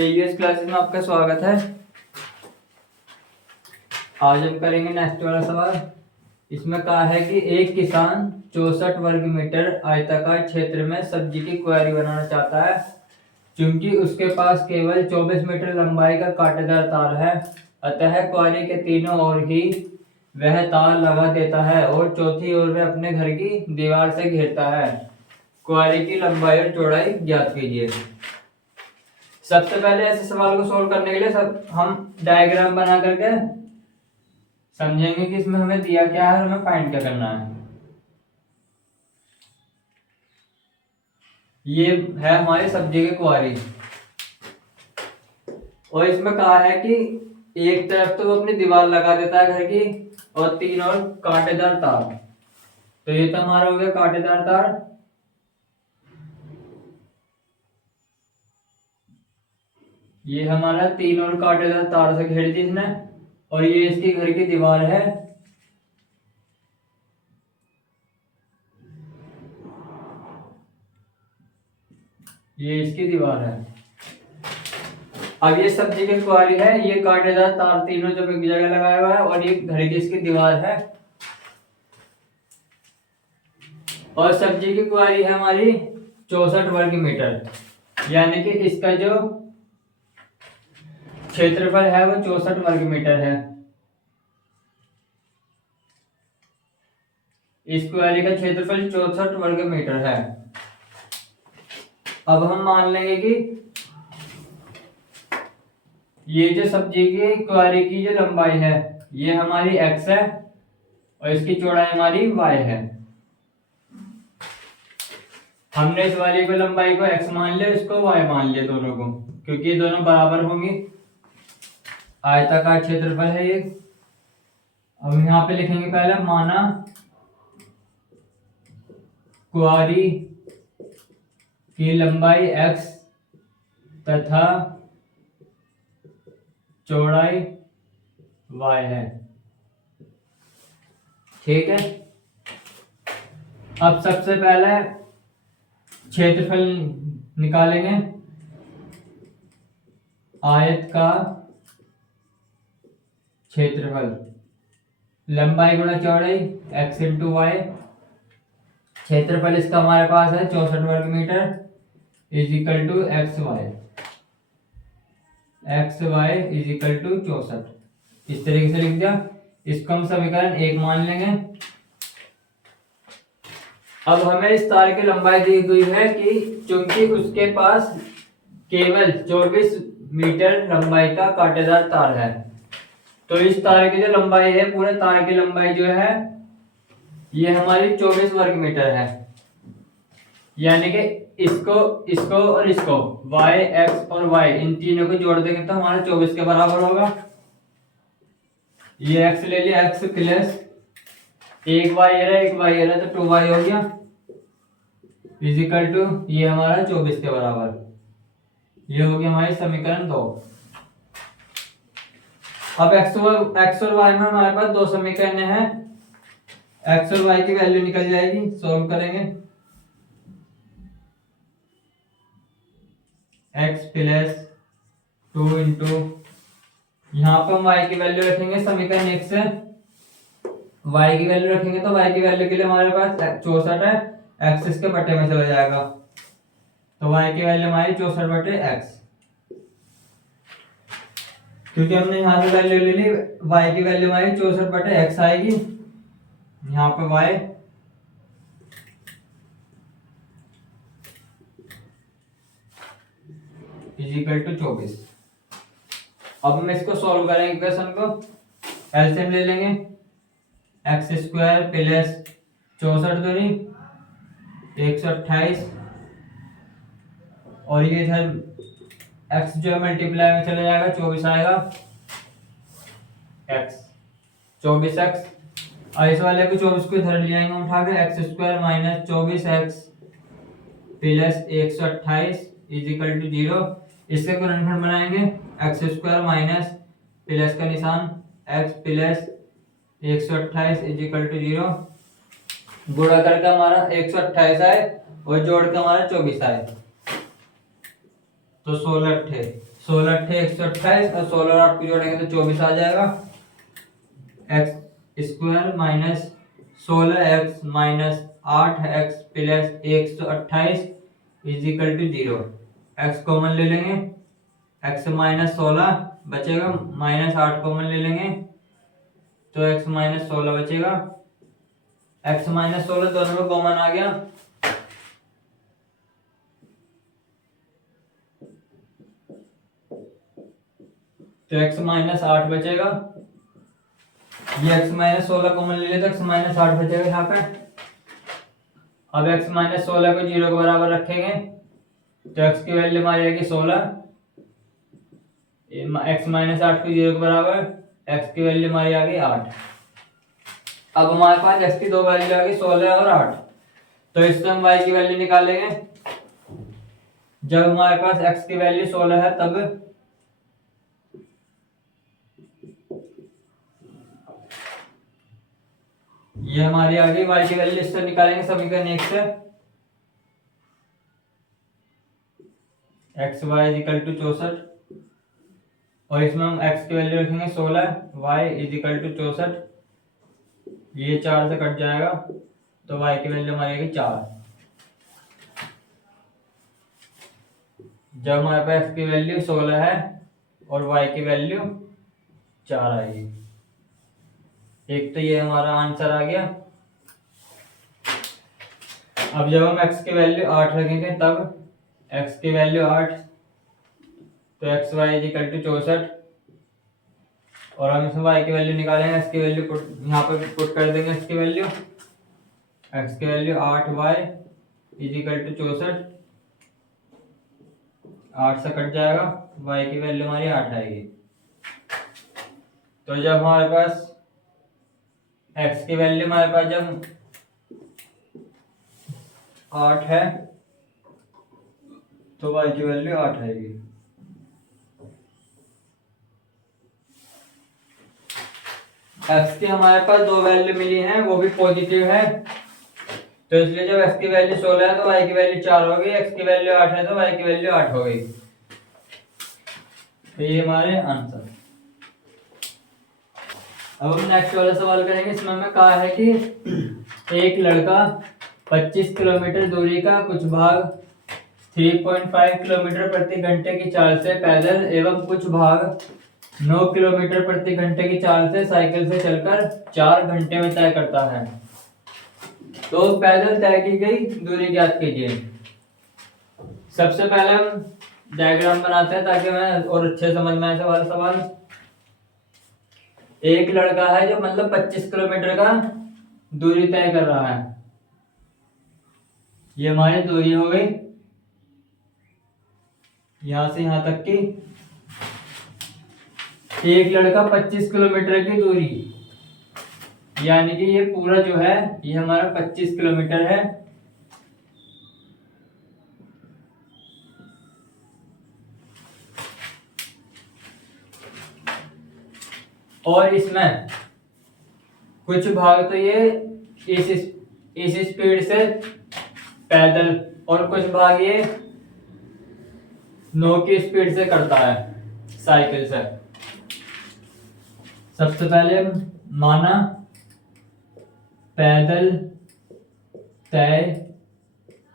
Previous classes में आपका स्वागत है। आज हम करेंगे नेक्स्ट वाला सवाल। इसमें कहा है कि एक किसान 64 वर्ग मीटर आयताकार क्षेत्र में सब्जी की क्यारी बनाना चाहता है। चूंकि उसके पास केवल 24 मीटर लंबाई का कांटेदार तार है, अतः क्यारी के तीनों ओर ही वह तार लगा देता है और चौथी ओर वह अपने घर की दीवार से घेरता है। क्यारी की लंबाई और चौड़ाई ज्ञात कीजिए। सबसे पहले ऐसे सवाल को सोल्व करने के लिए सब हम डायग्राम बना करके समझेंगे कि इसमें हमें दिया क्या है और हमें फाइंड क्या करना है। ये है हमारी सब्जी की क्यारी और इसमें कहा है कि एक तरफ तो वो अपनी दीवार लगा देता है घर की और तीन और कांटेदार तार। तो ये तो हमारा हो गया कांटेदार तार। ये हमारा तीन और कांटेदार तार से घेर दी इसने और ये इसकी घर की दीवार है। ये इसकी दीवार है। अब ये सब्जी की क्यारी है, ये कांटेदार तार तीनों जब एक जगह लगाया हुआ है और ये घर की इसकी दीवार है और सब्जी की क्यारी है हमारी 64 वर्ग मीटर, यानी कि इसका जो क्षेत्रफल है वो 64 वर्ग मीटर है। इस क्यारी का क्षेत्रफल 64 वर्ग मीटर है। अब हम मान लेंगे कि ये जो सब्जी की क्यारी की जो लंबाई है ये हमारी x है और इसकी चौड़ाई हमारी y है। हमने इस वाली को लंबाई को x मान लिया, इसको y मान लिया दोनों को, क्योंकि ये दोनों बराबर होंगी। आयताकार क्षेत्रफल है ये। अब यहाँ पे लिखेंगे पहले माना क्यारी की लंबाई x तथा चौड़ाई y है। ठीक है। अब सबसे पहले क्षेत्रफल निकालेंगे। आयत का क्षेत्रफल लंबाई गुणा चौड़ाई x इंटू वाई। क्षेत्रफल इसका हमारे पास है 64 वर्ग metre is equal to X Y is equal to 64। इस तरीके से लिख दिया। इसको हम समीकरण 1 मान लेंगे। अब हमें इस तार की लंबाई दी हुई है कि चूंकि उसके पास केवल 24 मीटर लंबाई का कांटेदार तार है, तो इस तार की जो लंबाई है, पूरे तार की लंबाई जो है ये हमारी 24 वर्ग मीटर है। यानी कि इसको इसको और इसको y x और y इन तीनों को जोड़ देंगे तो हमारा 24 के बराबर होगा। ये x ले लिया, x प्लस एक y है तो 2y हो गया इज इक्वल टू ये हमारा 24 के बराबर। ये हो गया हमारी समीकरण 2। अब x और y में हमारे पास दो समीकरण हैं। x और y की वैल्यू निकल जाएगी, सॉल्व करेंगे। x प्लस 2 इंटू यहाँ पर हम y की वैल्यू रखेंगे समीकरण 1 से। y की वैल्यू रखेंगे तो y की वैल्यू के लिए हमारे पास 64 है, x इसके बटे में चला जाएगा तो y की वैल्यू हमारी 64 बटे x। क्योंकि हमने यहाँ से वैल्यू ले ली, y की वैल्यू हमारी 64 बटे x आएगी। यहाँ पे y इज इक्वल टू 24। अब हम इसको सॉल्व करेंगे इक्वेशन को। एलसीएम ले लेंगे। एक्स स्क्वायर प्लस 64 दूनी 128 और ये इधर एक्स जो मल्टीप्लाई में चले जाएगा 24 आएगा एक्स 24x। और इस वाले को 24 को इधर ले जाएंगे हम उठा के। X square minus 24x plus 128 is equal to 0। इसके गुणनफल बनाएंगे। एक्स स्क्वायर माइनस प्लस का निशान X plus 128 is equal to 0। गुणा करके हमारा 128 आए और जोड़ के हमारा 24 आए। तो 16 और 16 और 8 को जोड़ेंगे तो 24 आ जाएगा। X square minus 16x minus 8x plus 128 is equal to 0। X common ले लेंगे, एक्स माइनस 16 बचेगा, माइनस 8 कॉमन ले लेंगे तो एक्स माइनस 16 बचेगा। एक्स माइनस 16 दोनों में कॉमन आ गया, तो एक्स माइनस 8 बचेगा। ये एक्स माइनस 16 कॉमन ले लिया तो एक्स माइनस 8 बचेगा यहाँ पे। अब एक्स माइनस 16 को 0 के बराबर रखेंगे तो एक्स की वैल्यू हमारी आएगी 16, एक्स माइनस 8 को 0 के बराबर, एक्स की वैल्यू हमारी आ गई 8। अब हमारे पास एक्स की दो वैल्यू आ गई 16 और 8, तो इससे हम वाई की वैल्यू निकालेंगे। जब हमारे पास एक्स की वैल्यू 16 है तब ये हमारी आ गई वाई की वैल्यू, इससे निकालेंगे समीकरण 1 से। X Y is equal to 64 और इसमें हम एक्स की वैल्यू रखेंगे 16, वाई इज इक्वल टू 64, ये 4 से कट जाएगा तो वाई की वैल्यू हमारी आएगी 4। जब हमारे पास एक्स की वैल्यू 16 है और वाई की वैल्यू 4 आएगी। एक तो ये हमारा आंसर आ गया। अब जब हम x की वैल्यू 8 रखेंगे तब x की वैल्यू 8 तो X Y is equal to 64 और हम इसमें y की वैल्यू निकालेंगे, x की वैल्यू यहाँ पर पुट कर देंगे। x की value 8y is equal to 64, 8 से कट जाएगा, y की वैल्यू हमारी 8 आएगी। तो जब हमारे पास x की वैल्यू हमारे पास जब 8 है तो y की वैल्यू 8 आएगी। x की हमारे पास दो वैल्यू मिली हैं, वो भी पॉजिटिव है, तो इसलिए जब x की वैल्यू 16 है तो y की वैल्यू 4 हो गई, x की वैल्यू 8 है तो y की वैल्यू 8 हो गई। तो ये हमारे आंसर। अब हम नेक्स्ट वाला सवाल करेंगे। इसमें हमें कहा है कि एक लड़का 25 किलोमीटर दूरी का कुछ भाग 3.5 किलोमीटर प्रति घंटे की चाल से पैदल एवं कुछ भाग 9 किलोमीटर प्रति घंटे की चाल से साइकिल से चलकर 4 घंटे में तय करता है। तो पैदल तय की गई दूरी ज्ञात कीजिए। सबसे पहले हम डायग्राम बनाते हैं ताकि मैं और अच्छे समझ में आए वाला सवाल। एक लड़का है जो मतलब 25 किलोमीटर का दूरी तय कर रहा है, ये हमारी दूरी हो गई यहां से यहां तक की। एक लड़का 25 किलोमीटर की दूरी, यानी कि ये पूरा जो है ये हमारा 25 किलोमीटर है। और इसमें कुछ भाग तो ये इस स्पीड से पैदल और कुछ भाग ये 9 की स्पीड से करता है साइकिल से। सबसे पहले माना पैदल तय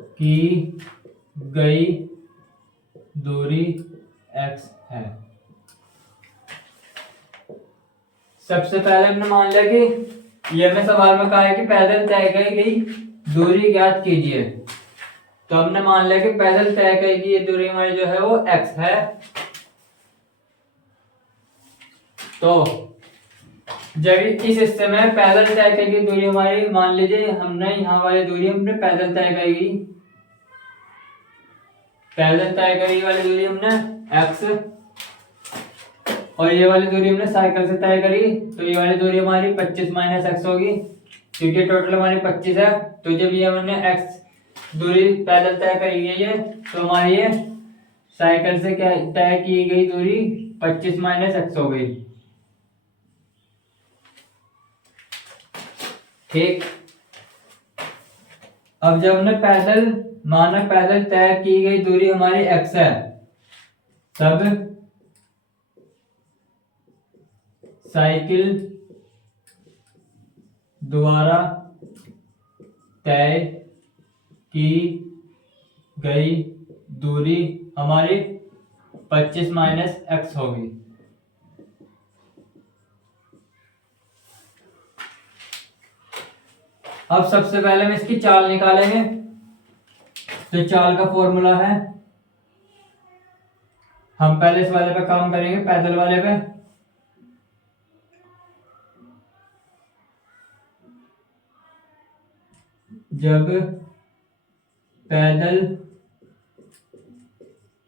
की गई दूरी x है। सबसे पहले हमने मान लिया कि ये हमें सवाल में कहा है कि पैदल तय की गई दूरी ज्ञात कीजिए, तो हमने मान लिया कि पैदल तय की गई दूरी हमारी जो है वो x है। तो जब इस हिस्से में पैदल तय की गई दूरी हमारी, मान लीजिए हमने यहाँ वाली दूरी हमने पैदल तय की, पैदल तय की वाली दूरी हमने x और ये वाली दूरी हमने साइकिल से तय करी, तो ये वाली दूरी हमारी 25 माइनस एक्स होगी, क्योंकि टोटल हमारी 25 है। तो जब ये हमने एक्स दूरी पैदल तय करी है तो हमारी ये साइकिल से क्या तय की गई दूरी 25 माइनस एक्स हो गई। ठीक। अब जब हमने पैदल माना पैदल तय की गई दूरी हमारी एक्स है, तब साइकिल द्वारा तय की गई दूरी हमारी 25 माइनस एक्स होगी। अब सबसे पहले हम इसकी चाल निकालेंगे। तो चाल का फॉर्मूला है, हम पहले इस वाले पे काम करेंगे, पैदल वाले पे। जब पैदल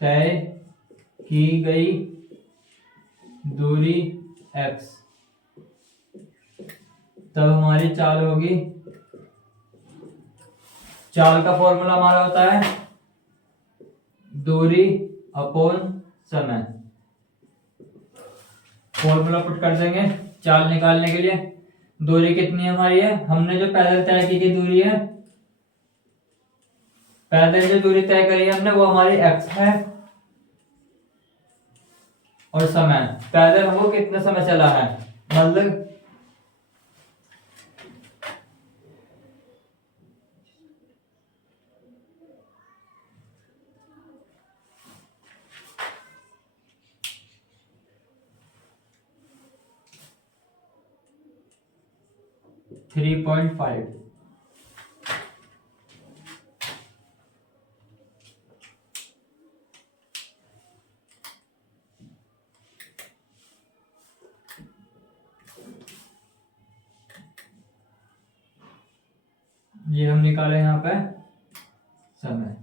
तय की गई दूरी x, तब हमारी चाल होगी, चाल का फॉर्मूला हमारा होता है दूरी अपॉन समय। फॉर्मूला पुट कर देंगे चाल निकालने के लिए। दूरी कितनी हमारी है, हमने जो पैदल तय की गई दूरी है, पैदल जो दूरी तय करी है हमने, वो हमारी x है। और समय, पैदल हमको कितना समय चला है, मतलब 3.5। ये हम निकाले यहाँ पे समय।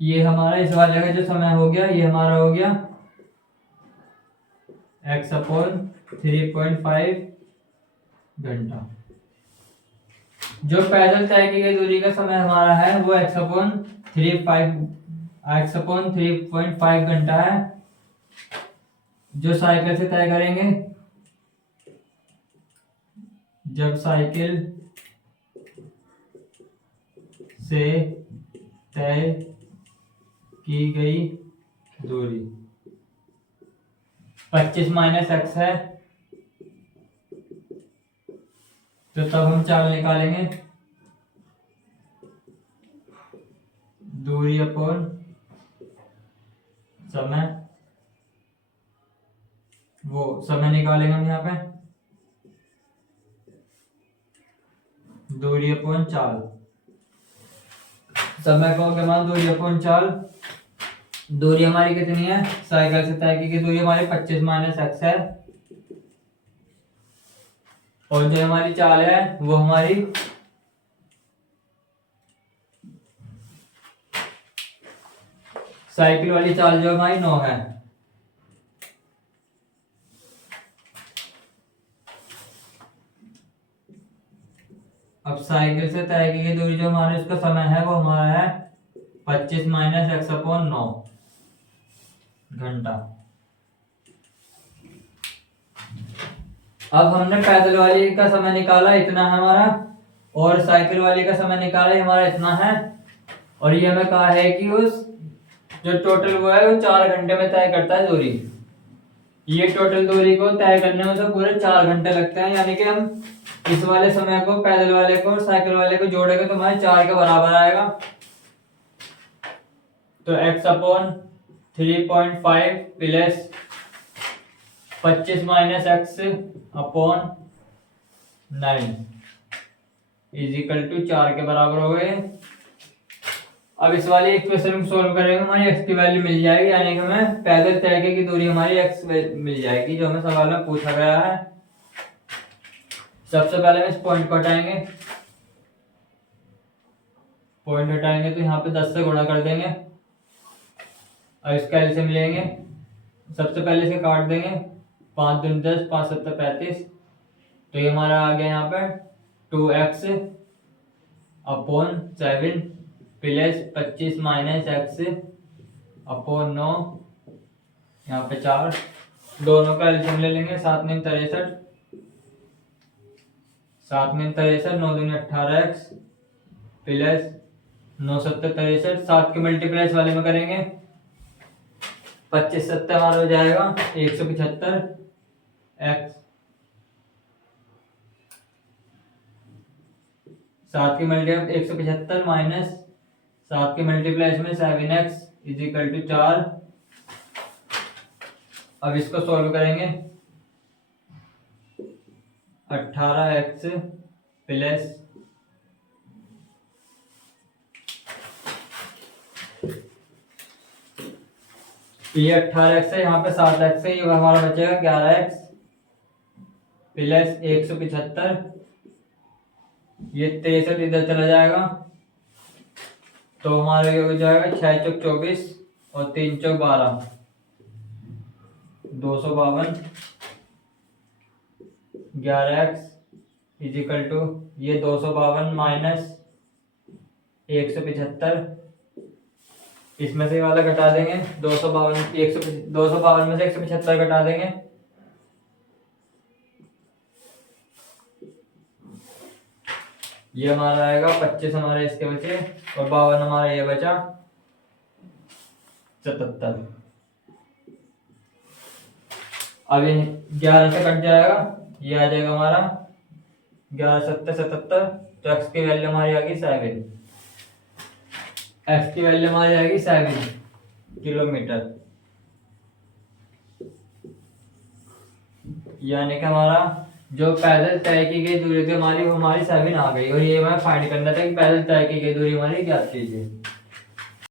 ये हमारा इस वाले का जो समय हो गया, ये हमारा हो गया x अपॉन 3.5 घंटा। जो पैदल तय की गई दूरी का समय हमारा है वो x अपॉन 3.5 घंटा है। जो साइकिल से तय करेंगे, जब साइकिल से तय की गई दूरी 25 माइनस एक्स है, तो तब हम चाल निकालेंगे दूरी अपॉन समय। वो समय निकालेंगे हम यहाँ पे, दूरी अपॉन चाल। समय को क्या मान, दूरी अपॉन चाल। दूरी हमारी कितनी है, साइकिल से तय की गई दूरी हमारी 25 माइनस एक्स है, और जो हमारी चाल है वो हमारी साइकिल वाली चाल जो हमारी 9 है। अब साइकिल से तय की गई दूरी जो हमारे उसका समय है वो हमारा है 25 माइनस एक्स अपॉन 9 घंटा। अब हमने पैदल वाली का समय निकाला, इतना है हमारा, और साइकिल वाली का समय निकाला हमारा इतना है। और ये हमें कहा है कि उस जो टोटल वो है वो 4 घंटे में तय करता है दूरी। ये टोटल दूरी को तय करने में तो पूरे 4 घंटे लगते हैं, यानी कि हम इस वाले समय को पैदल वाले को और साइकिल वाले को जोड़ेंगे तो हमारे 4 के बराबर आएगा। तो x upon 3.5 plus 25 minus X upon 9 is equal to 4 के बराबर हो गए। अब इस वाले इक्वेशन को सोल्व करेंगे, हमारी x की वैल्यू मिल जाएगी, यानी कि हमें पैदल तय की दूरी हमारी x मिल जाएगी जो हमें सवाल में पूछा गया है। सबसे पहले हम इस पॉइंट को हटाएंगे, पॉइंट हटाएंगे तो यहाँ पे 10 से गुणा कर देंगे और इसका एलसीएम लेंगे। सबसे पहले इसे काट देंगे, 5 दूनी 10, 5 7 35, तो ये हमारा आ गया यहाँ पे 2x upon 7 plus 25 minus X upon 9, यहाँ पे 4। दोनों का एलसीएम ले लेंगे। 7×63, 7×63 9 दूनी 18x प्लस 9×7 63। 7 के मल्टीप्लाई वाले में करेंगे, 25 7 हमारा हो जाएगा 175x। 7 की मल्टीप्लाई 175 माइनस 7 के मल्टीप्लाई में 7x इज इक्वल टू 4। अब इसको सॉल्व करेंगे, 18x प्लस ये 18x है, यहाँ पे 7x है, ये हमारा बचेगा 11x प्लस 175। ये 63 इधर चला जाएगा, तो हमारा ये हो जाएगा 6 चौक 24 और 3 चौक 12, 252। 11x इज इक्वल टू ये 252 माइनस 175। इसमें से वाला घटा देंगे, 252 में से 175 घटा देंगे, ये हमारा आएगा 25 हमारे इसके बचे और 52 हमारा ये बचा 77। अब ये 11 से कट जाएगा, ये आ जाएगा हमारा 11 7 77। तो x की वैल्यू हमारी आ गई 7, x की वैल्यू हमारी आएगी 7 किलोमीटर। यानी कि हमारा जो पैदल तय की गई दूरी थी हमारी, वो हमारी 7 आ गई। और ये हमें फाइंड करना था कि पैदल तय की गई दूरी हमारी क्या कीजिए।